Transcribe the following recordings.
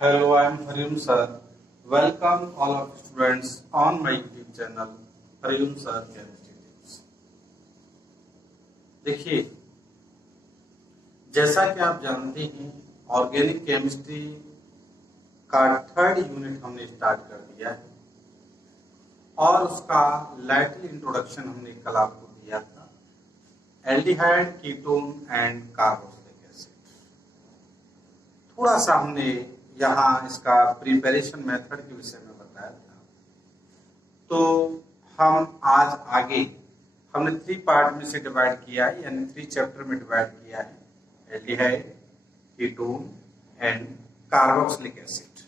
Hello, I am Harium sir. Welcome all of students on my YouTube channel Harium sir Chemistry Tips. देखिए, जैसा कि आप जानते हैं, ऑर्गेनिक केमिस्ट्री का थर्ड यूनिट हमने स्टार्ट कर दिया है और उसका लाइटली इंट्रोडक्शन हमने कल आपको दिया था। Aldehyde, ketone and carboxylic acid. थोड़ा सा हमने यहाँ इसका प्रिपरेशन मेथड के विषय में बताया था। तो हम आज आगे हमने 3 पार्ट में से डिवाइड किया है, यानी 3 चैप्टर में डिवाइड किया है। Aldehyde, ketone and carboxylic acid.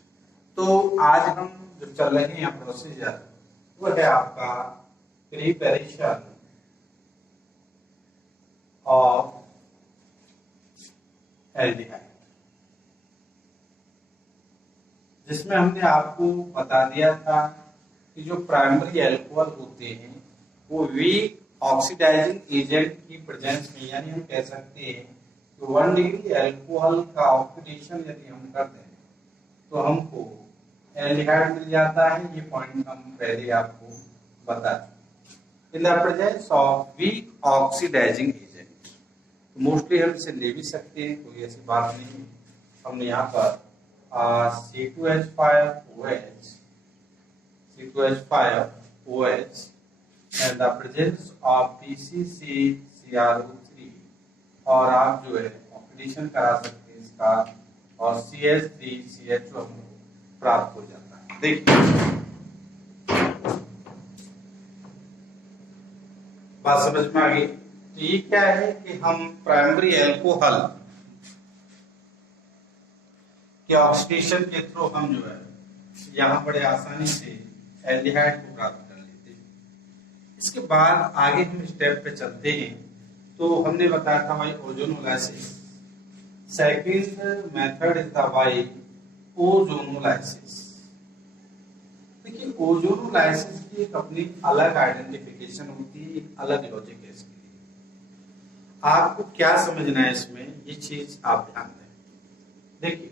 तो आज हम जो चल रहे हैं प्रोसीजर वो है आपका प्रिपरेशन ऑफ एल्डिहाइड, जिसमें हमने आपको बता दिया था कि जो प्राइमरी अल्कोहल होते हैं वो वीक ऑक्सीडाइजिंग एजेंट की प्रेजेंस में, यानी हम कह सकते हैं कि 1 डिग्री अल्कोहल का ऑक्सीडेशन यदि हम करते हैं तो हमको एल्डिहाइड मिल जाता है। ये पॉइंट हम पहले आपको बता चुके। In the presence of weak oxidizing agent, mostly हम इसे ले भी सकते हैं, कोई ऐसी बात नहीं है। हमने यहाँ पर C2H5OH and the presence of PCCCrO3, और आप जो है ऑक्सीडेशन करा सकते हैं इसका, और CH3CHO हमें प्राप्त हो जाता है। देखिए, बात समझ में आ गई। तो ये क्या है कि हम प्राइमरी अल्कोहल के ऑक्सीडेशन के थ्रू हम जो है यहाँ बड़े आसानी से एल्डिहाइड को प्राप्त कर लेते हैं। इसके बाद आगे हम स्टेप पे चलते हैं। तो हमने बताया था भाई ozonolysis. Second method is the भाई ओजोनोलाइसिस। देखिए, ओजोनोलाइसिस की एक अपनी अलग आइडेंटिफिकेशन होती है, एक अलग लॉजिक है इसके लिए। आपको क्या समझना है इसमें, ये चीज आप ध्यान दें। देखिए,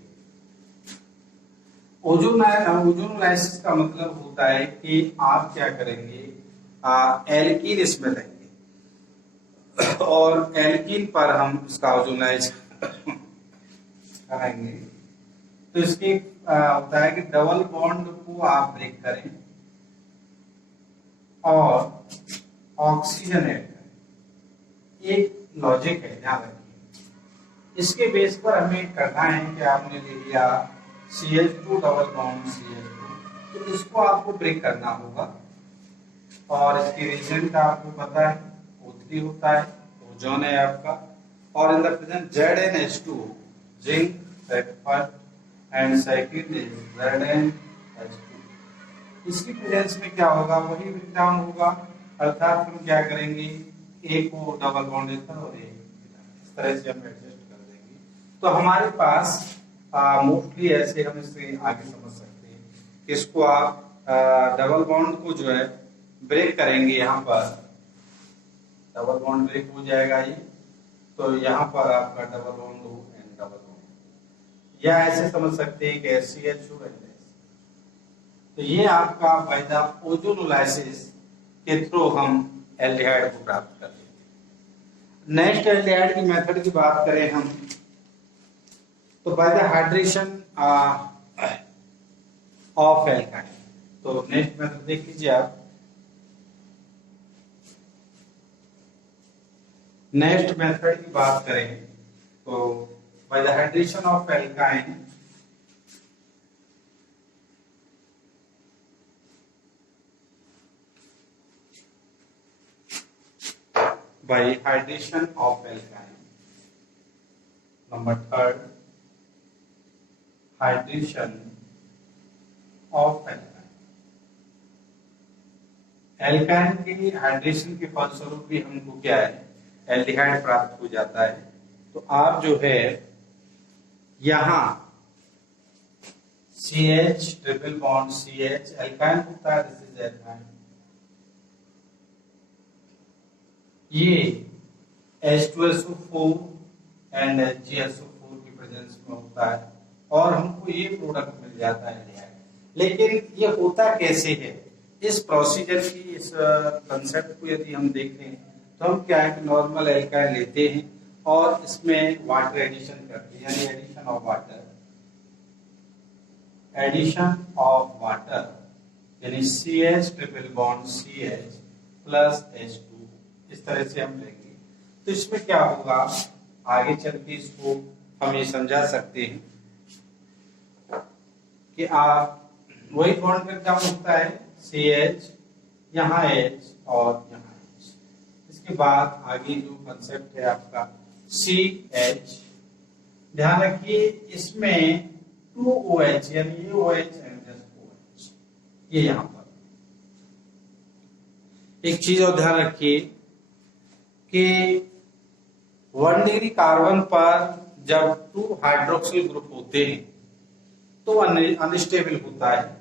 ओजोनोलाइसिस का मतलब होता है कि आप क्या करेंगे, एल्कीन इसमें लेंगे और एल्कीन पर हम इसका ओजोनलाइज कराएंगे। तो इसके होता है कि डबल बॉन्ड को आप ब्रेक करें और ऑक्सीजन ऐड करें। एक लॉजिक है, ध्यान रखिए। इसके बेस पर हमें करना है कि आपने ले लिया CH2 डबल बॉन्ड CH2, तो इसको आपको ब्रेक करना होगा और इसकी रीजन का आपको पता है, O3 होता है, ओजोन है आपका, और in the present ZnH2 zinc first and second is ZnH2। इसकी प्रेजेंस में क्या होगा, वही ब्रेक डाउन होगा, अर्थात हम क्या करेंगे, एक को डबल बॉन्ड इधर और एक इस तरह से हम एडजस्ट कर देंगे। तो हमारे पास मोस्टली ऐसे हम इससे आगे समझ सकते हैं कि इसको आप डबल बॉन्ड को जो है ब्रेक करेंगे, यहाँ पर डबल बॉन्ड ब्रेक हो जाएगा ये, तो यहाँ पर आपका डबल बॉन्ड हो एंड डबल बॉन्ड, या ऐसे समझ सकते हैं कि CH2 एंड S। तो ये आपका बाय द ओजोनोलाइसिस के थ्रू हम एल्डिहाइड को प्राप्त कर लेते हैं। नेक्स्ट एल्डिहाइड की मेथड की बात करें हम, तो by the hydration of alkyne. तो नेक्स्ट मेथड देख लीजिए आप। नेक्स्ट मेथड की बात करें तो by the hydration of alkyne by hydration of alkyne. Number third, hydration of alkyne. Alkyne की हाइड्रेशन के फलस्वरूप भी हमको क्या है, एल्डिहाइड प्राप्त हो जाता है। तो आप जो है यहाँ CH triple bond CH alkyne होता है, दिस इज एल्काइन। ये H2SO4 एंड GSO4 की प्रेजेंस में होता है, और हमको ये प्रोडक्ट मिल जाता है। लेकिन ये होता कैसे है, इस प्रोसीजर की, इस कंसेप्ट को यदि हम देखें तो हम क्या है कि नॉर्मल एल्काइल लेते हैं और इसमें वाटर एडिशन करते हैं, यानी एडिशन ऑफ वाटर, यानी CH triple bond CH plus H2, इस तरह से हम लेंगे। तो इसमें क्या होगा, आगे चल के इसको हम ये समझा सकते हैं कि आप वही बॉन्ड में क्या होता है, CH, यहाँ H और यहाँ H। इसके बाद आगे जो कंसेप्ट है आपका CH, ध्यान रखिए इसमें 2OH, यानी ये OH एंड OH, ये यहाँ पर एक चीज और ध्यान रखिए कि 1 डिग्री कार्बन पर जब 2 हाइड्रोक्सिल ग्रुप होते हैं तो अनस्टेबल होता है,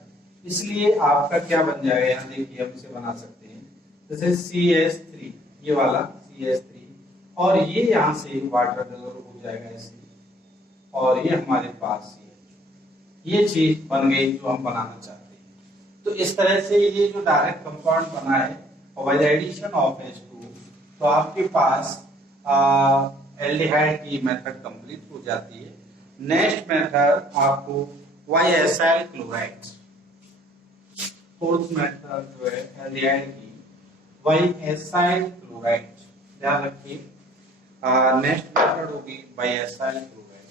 इसलिए आपका क्या बन जाएगा, यहाँ देखिए हम इसे बना सकते हैं जैसे CH3, ये वाला CH3, और ये यहाँ से वाटर हो जाएगा ऐसे, और ये हमारे पास CH, ये चीज बन गई जो हम बनाना चाहते हैं। तो इस तरह से ये जो डायरेक्ट कंपाउंड बना है और by the addition of H2, तो आपके पास एल्डिहाइड की मेथड कंप्लीट हो जाती है। नेक्स्ट मेथड आपको YSL क्लोराइड, फोर्थ मेथड जो है एल्डिहाइड की YSL क्लोराइड, ध्यान रखिए। नेक्स्ट मेथड होगी YSL क्लोराइड,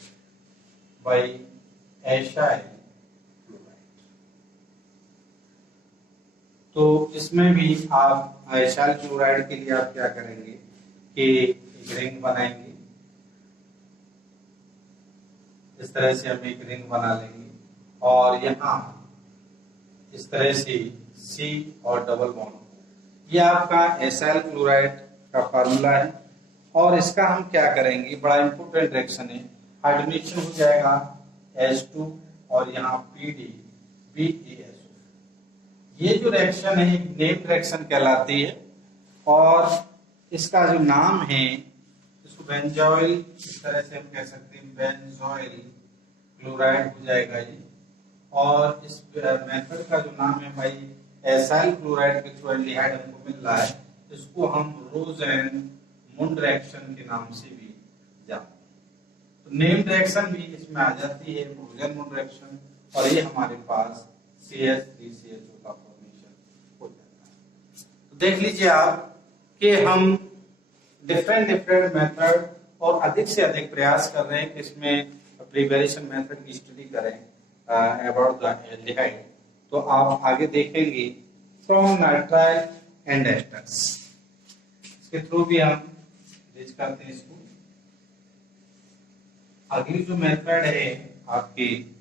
YSL क्लोराइड। तो इसमें भी आप YSL क्लोराइड के लिए आप क्या करेंगे कि एक रिंग बनाएंगे, इस तरह से हम एक रिंग बना लेंगे और यहाँ इस तरह से C और डबल बॉन्ड, ये आपका एसाइल क्लोराइड का फार्मूला है। और इसका हम क्या करेंगे, बड़ा इंपॉर्टेंट रिएक्शन है, हाइड्रोजनेशन हो जाएगा H2 और यहाँ PD BaSO। ये जो रिएक्शन है एक नेम रिएक्शन कहलाती है और इसका जो नाम है इसको बेंजोइल, इस तरह से हम कह सकते हैं बेंजोइल क्लोराइड हो जाएगा ये। और इस मेथड का जो नाम है भाई एसाइल क्लोराइड के थ्रू एल्डिहाइड हमको मिल रहा है, इसको हम रोज-एंड-मुंड रिएक्शन के नाम से भी जानते हैं। तो नेम रिएक्शन भी इसमें आ जाती है, रोज-एंड-मुंड रिएक्शन, और ये हमारे पास CH3CHO का फॉर्मेशन हो जाता है। तो देख लीजिए आप कि हम डिफरेंट मेथड और अधिक से अधिक प्रयास कर रहे हैं कि इसमें प्रिपरेशन मेथड की स्टडी करें अबाउट द एल्डिहाइड। तो आप आगे देखेंगे फ्रॉम नाइट्राइल एंड एस्टर्स, इसके थ्रू भी हम रीच करते हैं इसको। अगली जो मेथड है आपकी,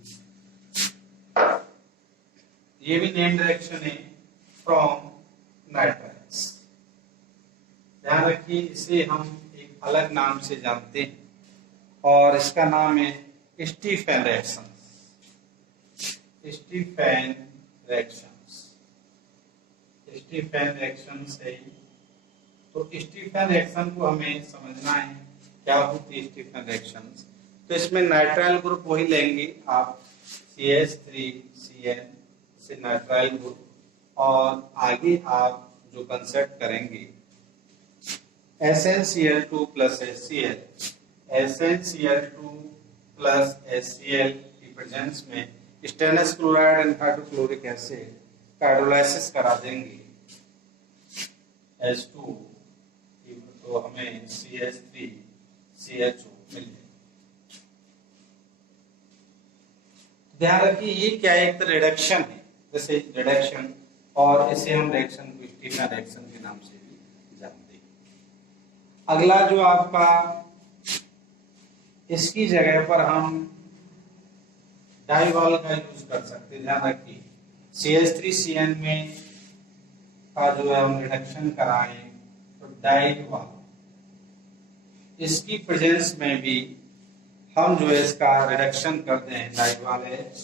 ये भी नेम डायरेक्शन है फ्रॉम नाइट्राइल्स, ध्यान रखिए इसे हम एक अलग नाम से जानते हैं और इसका नाम है स्टीफन रिएक्शन। स्टीफन रिएक्शन है। तो स्टीफन रिएक्शन को हमें समझना है क्या होती है स्टीफन रिएक्शन। तो इसमें नाइट्राइल ग्रुप वही लेंगे आप, CH3CN से नाइट्राइल ग्रुप, और आगे आप जो कंसेप्ट करेंगे SnCl2 plus HCl, SnCl2 plus HCl की प्रेजेंस में stainless chloride and hydrochloric acid का हाइड्रोलाइसिस करा देंगे H2, तो हमें CH3CHO मिल जाएगा। ध्यान रखिए ये क्या है, एक तो रिडक्शन है, जैसे रिडक्शन, और इसे हम रिएक्शन को स्टीफन रिएक्शन के नाम से भी जानते हैं। अगला जो आपका, इसकी जगह पर हम डाइवाल का यूज कर सकते हैं। ध्यान रखिए CH3CN में का जो है हम रिडक्शन कराएं तो डाइवाल, इसकी प्रेजेंस में भी हम जो है इसका रिडक्शन करते हैं डाइवाल H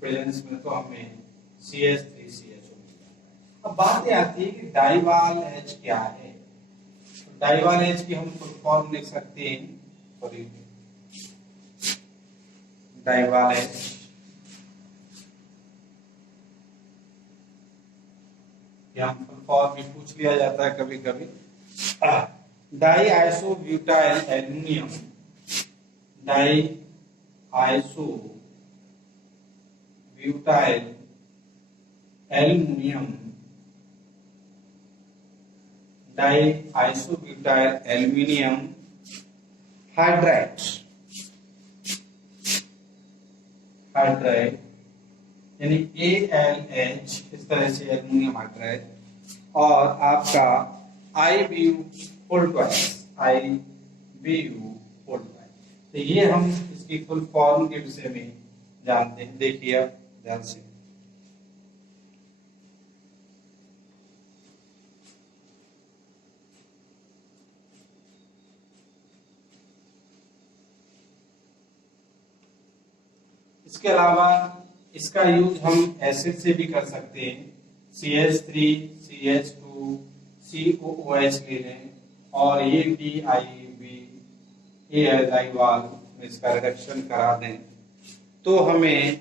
प्रेजेंस में, तो हमें CH3CHO मिलता है। अब बात ये आती है कि डाइवाल H क्या है। तो डाइवाल H की हम फुल फॉर्म लिख सकते हैं, डाइवालेंट, यहाँ फुल फॉर्म भी पूछ लिया जाता है कभी कभी। Di iso butyl aluminium, di iso butyl aluminium, di iso butyl aluminium hydride, hydride यानी ALH, इस तरह से एल्यूमिनियम हाइड्राइड। और आपका IBU, तो ये हम इसकी फुल फॉर्म के विषय में जानते हैं। देखिए आप ध्यान से, इसके अलावा इसका यूज हम एसिड से भी कर सकते हैं। CH3, CH2, COOH ले लें और ये DIB, वाल्व में इसका रिडक्शन करा दें, तो हमें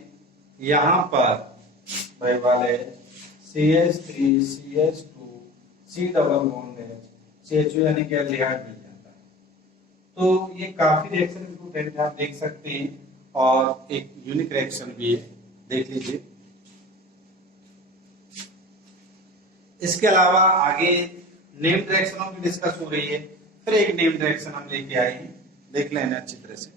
यहाँ पर भाई वाले CH3, CH2, C double bond है, CHO यानी कि एल्डिहाइड मिल जाता है। तो ये काफी रिएक्शन इंपॉर्टेंट है, आप देख सकते हैं, और एक यूनिक रिएक्शन भी है, देख लीजिए। इसके अलावा आगे नेम्ड रिएक्शनों की डिस्कस हो रही है, फिर एक नेम्ड रिएक्शन हम लेके आए हैं, देख लेना अच्छी तरह से।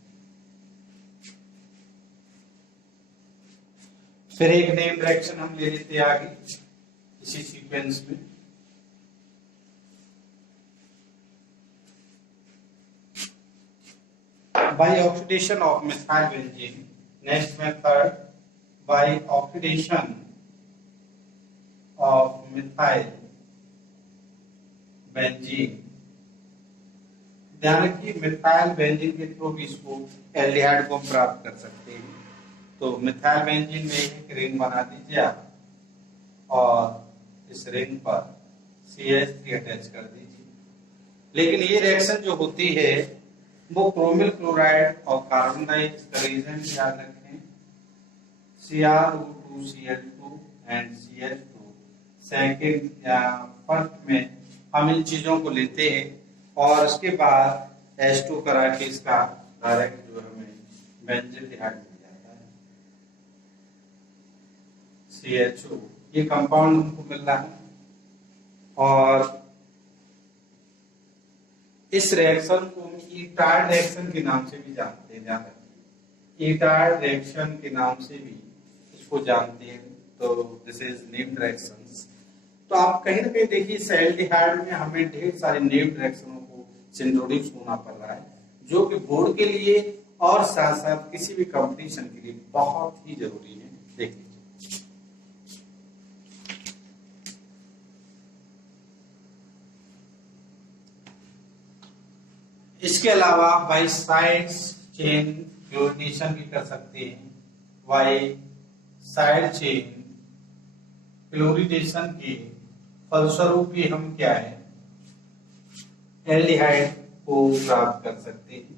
फिर एक नेम्ड रिएक्शन हम ले लेते हैं आगे इसी सीक्वेंस में। By oxidation of methyl benzene, next method, by oxidation of methyl benzene, ध्यान रखिए मिथाइल बेंजीन के थ्रू भी इसको एल्डिहाइड को प्राप्त कर सकते हैं। तो मिथाइल बेंजीन में एक रिंग बना दीजिए आप और इस रिंग पर CH3 अटैच कर दीजिए। लेकिन ये रिएक्शन जो होती है वो क्रोमिल क्लोराइड और कार्बन डाइऑक्साइड का रिएजेंट याद रखें, CrO2Cl2 एंड CH2। सेकंड या फर्स्ट में हम इन चीजों को लेते हैं और उसके बाद H2 करा के इसका डायरेक्ट जो हमें बेंजील्डिहाइड मिल जाता है, CHO। ये कंपाउंड हमको मिल रहा है। और इस रिएक्शन को ईटार्ड रिएक्शन के नाम से भी जानते हैं, ध्यान रखिए, ईटार्ड रिएक्शन के नाम से भी इसको जानते हैं। तो दिस इज नेम्ड रिएक्शंस। तो आप कहीं ना कहीं देखिए इस एल्डिहाइड में हमें ढेर सारे नेम्ड रिएक्शनों को इंट्रोड्यूस होना पड़ रहा है, जो कि बोर्ड के लिए और साथ साथ किसी भी कंपटीशन के लिए बहुत ही जरूरी है। देख लीजिए, इसके अलावा बाई साइड चेन क्लोरीनेशन भी कर सकते हैं। बाई साइड चेन क्लोरीनेशन के फलस्वरूप भी हम क्या है एल्डिहाइड को प्राप्त कर सकते हैं,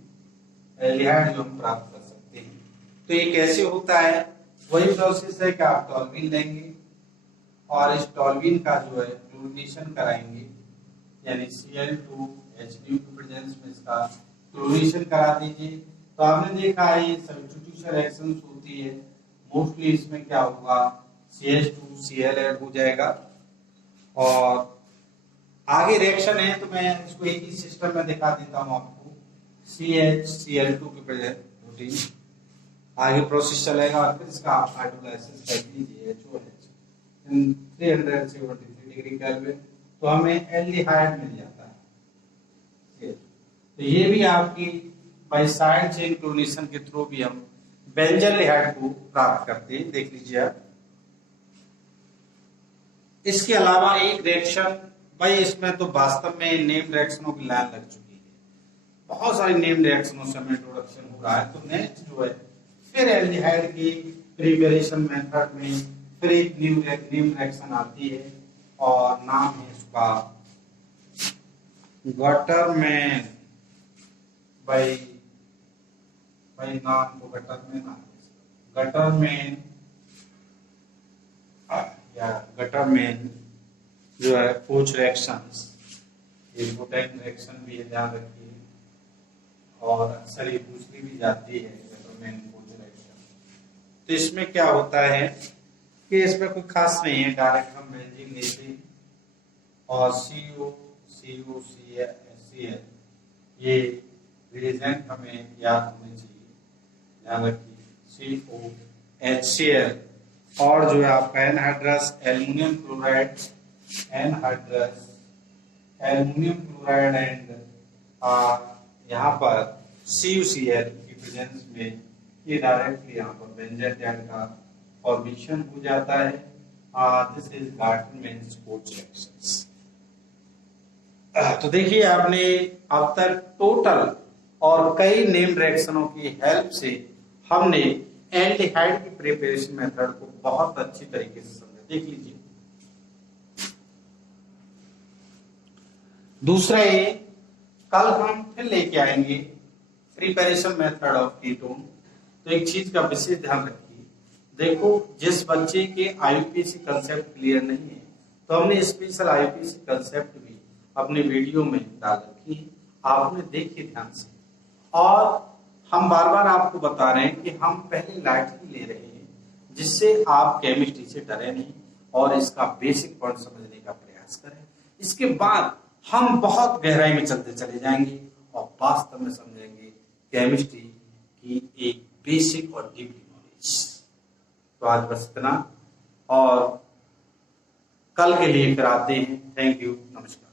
एल्डिहाइड जो हम प्राप्त कर सकते हैं। तो ये कैसे होता है, वही प्रोसेस है कि आप टॉल्यूइन लेंगे और इस टॉल्यूइन का जो है क्लोरीनेशन कराएंगे, यानी Cl2H2 के प्रेजेंस में इसका क्लोरीनेशन करा दीजिए। तो आपने देखा है ये सब्स्टिट्यूशन रिएक्शंस होती है, मोस्टली इसमें क्या होगा CH2Cl ऐड हो जाएगा। और आगे रिएक्शन है तो मैं इसको एक ही सिस्टम में दिखा देता हूं आपको, CHCl2 के प्रेजेंट प्रोटीन, आगे प्रोसेस चलेगा और फिर इसका हाइड्रोलाइसिस कर लीजिए HOH 373 डिग्री केल्विन, तो हमें एल्डिहाइड मिल जाता है। तो ये भी आपकी बाय साइड चेन क्लोरीनेशन के थ्रू भी हम बेंजल्डिहाइड को प्राप्त करते हैं, देख लीजिए आप। इसके अलावा एक रिएक्शन, भाई इसमें तो वास्तव में नेम रिएक्शनों की लाइन लग चुकी है, बहुत सारी नेम रिएक्शनों से हमें इंट्रोडक्शन हो रहा है। तो नेक्स्ट जो है फिर एल्डिहाइड की प्रिपरेशन मेथड में फिर एक न्यू नेम रिएक्शन आती है और नाम है इसका गटरमैन। भाई नाम को गटरमैन गटर मेन या गटर मेन जो है कुछ रिएक्शंस, ये पोटेन रिएक्शन भी है, ध्यान रखिए। और अक्सर ये पूछी भी जाती है गटर मेन कुछ रिएक्शन। तो इसमें क्या होता है कि इसमें कोई खास नहीं है, डायरेक्ट हम बेंजीन लेते हैं और CuCl ये रिएजेंट हमें याद होने चाहिए, ध्यान रखिए। COHCl और जो है आपका एनहाइड्रस एल्युमिनियम क्लोराइड, एंड यहाँ पर CuCl की प्रेजेंस में ये डायरेक्टली यहाँ पर बेंजीन का फॉर्मेशन हो जाता है। दिस इज गार्टन-मेंज कोच रिएक्शंस। तो देखिए आपने अब तक टोटल और कई नेम रिएक्शनों की हेल्प से हमने एल्डिहाइड की प्रिपरेशन मेथड को बहुत अच्छी तरीके से समझा। देख लीजिए दूसरा ये कल हम फिर लेके आएंगे प्रिपरेशन मेथड ऑफ कीटोन। तो एक चीज का विशेष ध्यान रखिए, देखो जिस बच्चे के आईयूपीएसी कंसेप्ट क्लियर नहीं है तो हमने स्पेशल आईयूपीएसी कंसेप्ट भी अपने वीडियो में डाल रखी है, आपने देखिए ध्यान से। और हम बार बार आपको बता रहे हैं कि हम पहले लाइटली ले रहे हैं जिससे आप केमिस्ट्री से डरे नहीं और इसका बेसिक पॉइंट समझने का प्रयास करें। इसके बाद हम बहुत गहराई में चलते चले जाएंगे और वास्तव में समझेंगे केमिस्ट्री की एक बेसिक और डीपली नॉलेज। तो आज बस इतना और कल के लिए फिर आते हैं। थैंक यू, नमस्कार।